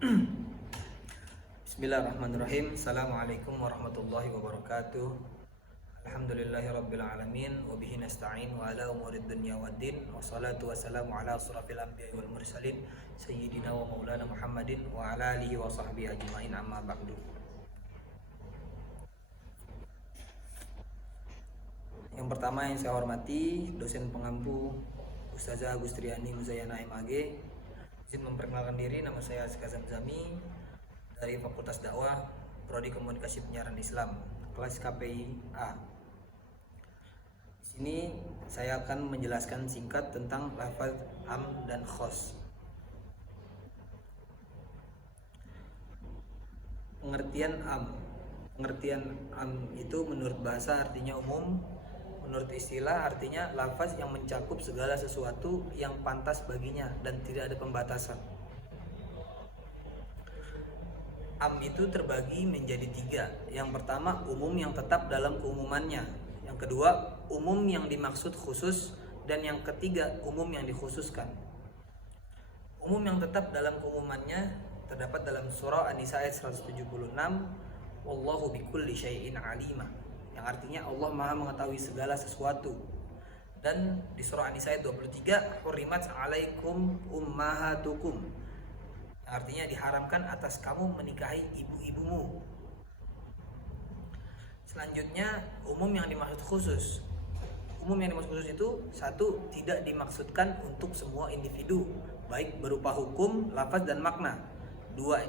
Bismillahirrahmanirrahim. Assalamualaikum warahmatullahi wabarakatuh. Alhamdulillahirabbil alamin wa bihi nasta'in wa ala umurid dunya waddin. Wassalatu wassalamu ala asrafil anbiya'i wal mursalin sayyidina wa maulana Muhammadin wa ala alihi wa sahbihi ajmain, amma ba'du. Yang pertama yang saya hormati dosen pengampu Ustazah Agustriani Muzayana MAG. Izin memperkenalkan diri, nama saya Azka Zamzami dari Fakultas Dakwah Prodi Komunikasi Penyiaran Islam, kelas KPI A. Di sini saya akan menjelaskan singkat tentang lafaz am dan khos. Pengertian am itu menurut bahasa artinya umum, menurut istilah artinya lafaz yang mencakup segala sesuatu yang pantas baginya dan tidak ada pembatasan. Am itu terbagi menjadi tiga. Yang pertama, umum yang tetap dalam keumumannya. Yang kedua, umum yang dimaksud khusus. Dan yang ketiga, umum yang dikhususkan. Umum yang tetap dalam keumumannya terdapat dalam surah An-Nisa ayat 176, Wallahu bikulli syai'in alima, yang artinya Allah Maha mengetahui segala sesuatu. Dan di surah An-Nisa ayat 23, Hurrimat alaikum ummahatukum, artinya diharamkan atas kamu menikahi ibu-ibumu. Selanjutnya, umum yang dimaksud khusus. Umum yang dimaksud khusus itu satu, tidak dimaksudkan untuk semua individu, baik berupa hukum, lafaz dan makna. Dua,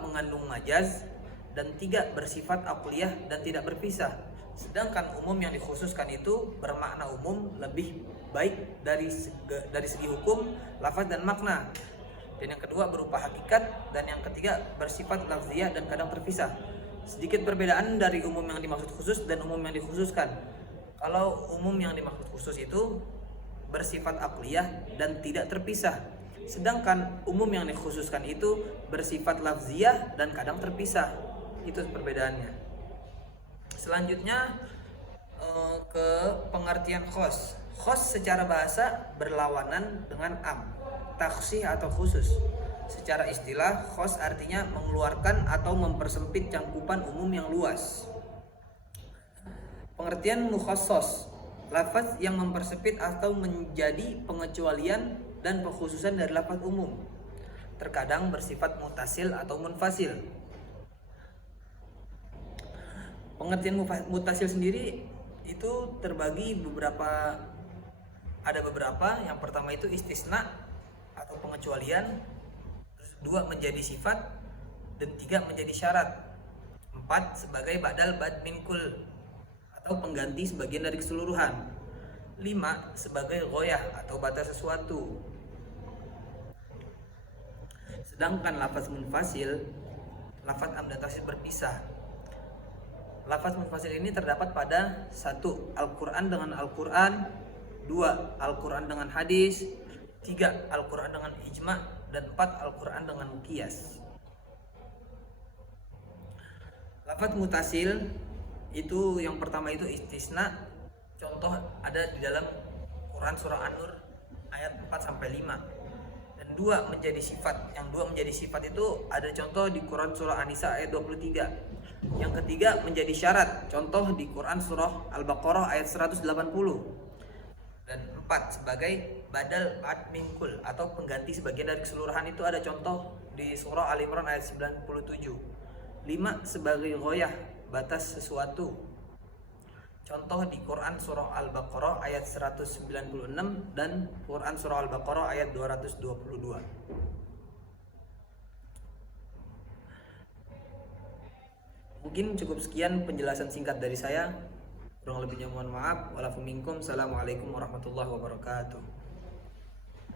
mengandung majaz. Dan tiga, bersifat akliyah dan tidak berpisah. Sedangkan umum yang dikhususkan itu bermakna umum lebih baik dari segi hukum, lafaz dan makna. Dan yang kedua berupa hakikat, dan yang ketiga bersifat lafziyah dan kadang terpisah. Sedikit perbedaan dari umum yang dimaksud khusus dan umum yang dikhususkan. Kalau umum yang dimaksud khusus itu bersifat akliyah dan tidak terpisah, sedangkan umum yang dikhususkan itu bersifat lafziyah dan kadang terpisah. Itu perbedaannya. Selanjutnya ke pengertian khos. Khos secara bahasa berlawanan dengan am, taksih atau khusus. Secara istilah, khos artinya mengeluarkan atau mempersempit cangkupan umum yang luas. Pengertian mukhassos, lafaz yang mempersempit atau menjadi pengecualian dan pengkhususan dari lafaz umum. Terkadang bersifat mutasil atau munfasil. Pengertian mutasil sendiri itu terbagi ada beberapa. Yang pertama itu istisna atau pengecualian, dua menjadi sifat, dan tiga menjadi syarat. Empat sebagai badal bad min kul atau pengganti sebagian dari keseluruhan. Lima sebagai ghoyah atau batas sesuatu. Sedangkan lafaz munfasil, lafaz am dan taksir berpisah. Lafaz munfasil ini terdapat pada satu, Al-Quran dengan Al-Quran, dua, Al-Quran dengan hadis, tiga, Al-Quran dengan ijma, dan empat, Al-Quran dengan qiyas. Lafaz mutasil itu yang pertama itu istisna. Contoh ada di dalam Quran surah An-Nur ayat 4 sampai 5. Dan dua menjadi sifat. Yang dua menjadi sifat itu ada contoh di Quran surah An-Nisa ayat 23. Yang ketiga menjadi syarat. Contoh di Quran surah Al-Baqarah ayat 180. Dan empat sebagai badal ba'd min kul atau pengganti sebagian dari keseluruhan, itu ada contoh di surah Al-Imran ayat 97. Lima sebagai ghoyah, batas sesuatu. Contoh di Quran surah Al-Baqarah ayat 196 dan Quran surah Al-Baqarah ayat 222. Mungkin cukup sekian penjelasan singkat dari saya. Kurang lebihnya mohon maaf. Walafu minkum. Assalamualaikum warahmatullahi wabarakatuh.